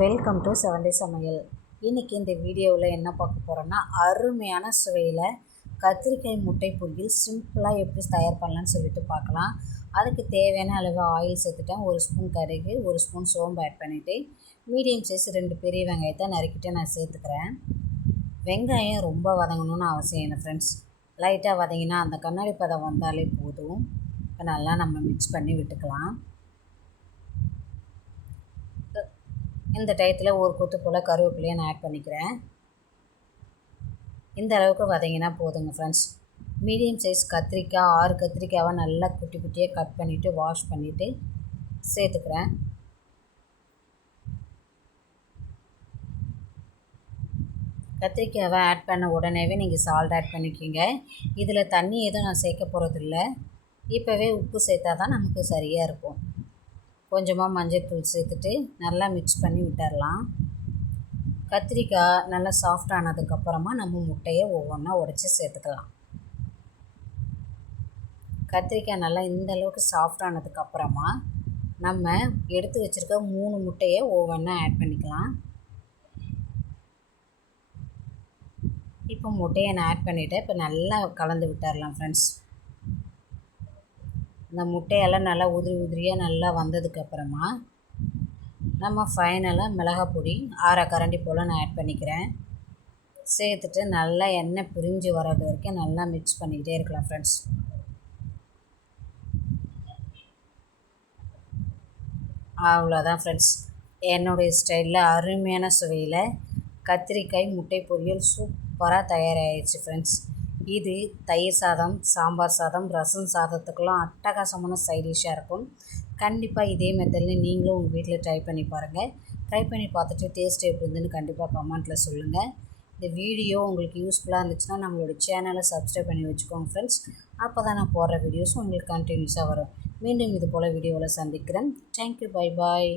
Welcome to செவந்தி சமையல் இன்றைக்கி இந்த வீடியோவில் என்ன பார்க்க போகிறோன்னா அருமையான சுவையில் கத்திரிக்காய் முட்டை பொரியல் சிம்பிளாக எப்படி தயார் பண்ணலான்னு சொல்லிட்டு பார்க்கலாம். அதுக்கு தேவையான அளவு ஆயில் சேர்த்துட்டேன். ஒரு ஸ்பூன் கருகு ஒரு ஸ்பூன் சோம்பு ஆட் பண்ணிவிட்டு மீடியம் சைஸ் ரெண்டு பெரிய வெங்காயத்தை நறுக்கிட்டு நான் சேர்த்துக்கிறேன். வெங்காயம் ரொம்ப வதங்கணும்னு அவசியம் இல்லை ஃப்ரெண்ட்ஸ் லைட்டாக வதங்கினா அந்த கண்ணாடி பதம் வந்தாலே போதும். இப்போ நல்லா நம்ம மிக்ஸ் பண்ணி விட்டுக்கலாம். இந்த டயத்தில் ஒரு கொத்து போல் கருவேப்பிலையை நான் ஆட் பண்ணிக்கிறேன். இந்த அளவுக்கு வதங்கினா போதுங்க ஃப்ரெண்ட்ஸ் மீடியம் சைஸ் கத்திரிக்காய் ஆறு கத்திரிக்காவை நல்லா குட்டி குட்டியாக கட் பண்ணிவிட்டு வாஷ் பண்ணிவிட்டு சேர்த்துக்கிறேன். கத்திரிக்காவை ஆட் பண்ண உடனேவே நீங்கள் சால்ட் ஆட் பண்ணிக்கோங்க. இதில் தண்ணி எதுவும் நான் சேர்க்க போகிறதில்ல இப்போவே உப்பு சேர்த்தா தான் நமக்கு சரியாக இருக்கும். கொஞ்சமாக மஞ்சள் தூள் சேர்த்துட்டு நல்லா மிக்ஸ் பண்ணி விட்டுடலாம் கத்திரிக்காய் நல்லா சாஃப்ட் ஆனதுக்கப்புறமா நம்ம முட்டையை ஒவ்வொன்றா உடச்சி சேர்த்துக்கலாம். கத்திரிக்காய் நல்லா இந்த அளவுக்கு சாஃப்ட் ஆனதுக்கப்புறமா நம்ம எடுத்து வச்சுருக்க மூணு முட்டையை ஒவ்வொன்றா ஆட் பண்ணிக்கலாம். இப்போ முட்டையை நான் ஆட் பண்ணிவிட்டேன் இப்போ நல்லா கலந்து விட்டுடலாம் ஃப்ரெண்ட்ஸ் இந்த முட்டையெல்லாம் நல்லா உதிரி உதிரியாக நல்லா வந்ததுக்கப்புறமா நம்ம ஃபைனலாக மிளகாய் பொடி ஆறை கரண்டி போல் நான் ஆட் பண்ணிக்கிறேன். சேர்த்துட்டு நல்லா எண்ணெய் பிரிஞ்சு வர்றது வரைக்கும் நல்லா மிக்ஸ் பண்ணிக்கிட்டே இருக்கலாம் ஃப்ரெண்ட்ஸ் அவ்வளோதான் ஃப்ரெண்ட்ஸ் என்னுடைய ஸ்டைலில் அருமையான சுவையில் கத்திரிக்காய் முட்டை பொரியல் சூப்பராக தயாராகிடுச்சு ஃப்ரெண்ட்ஸ் இது தயிர் சாதம் சாம்பார் சாதம் ரசம் சாதத்துக்கெல்லாம் அட்டகாசமான சைடிஷ்ஷாக இருக்கும். கண்டிப்பாக இதே மெத்தடில் நீங்களும் உங்கள் வீட்டில் ட்ரை பண்ணி பாருங்கள் ட்ரை பண்ணி பார்த்துட்டு டேஸ்ட் எப்படி இருந்துன்னு கண்டிப்பாக கமெண்ட்டில் சொல்லுங்கள் இந்த வீடியோ உங்களுக்கு யூஸ்ஃபுல்லாக இருந்துச்சுன்னா நம்மளோட சேனலை சப்ஸ்கிரைப் பண்ணி வச்சுக்கோங்க ஃப்ரெண்ட்ஸ் அப்போ தான் நான் போடுற வீடியோஸும் உங்களுக்கு கண்டினியூஸாக வரும். மீண்டும் இது போல் வீடியோவில் சந்திக்கிறேன். Thank you bye bye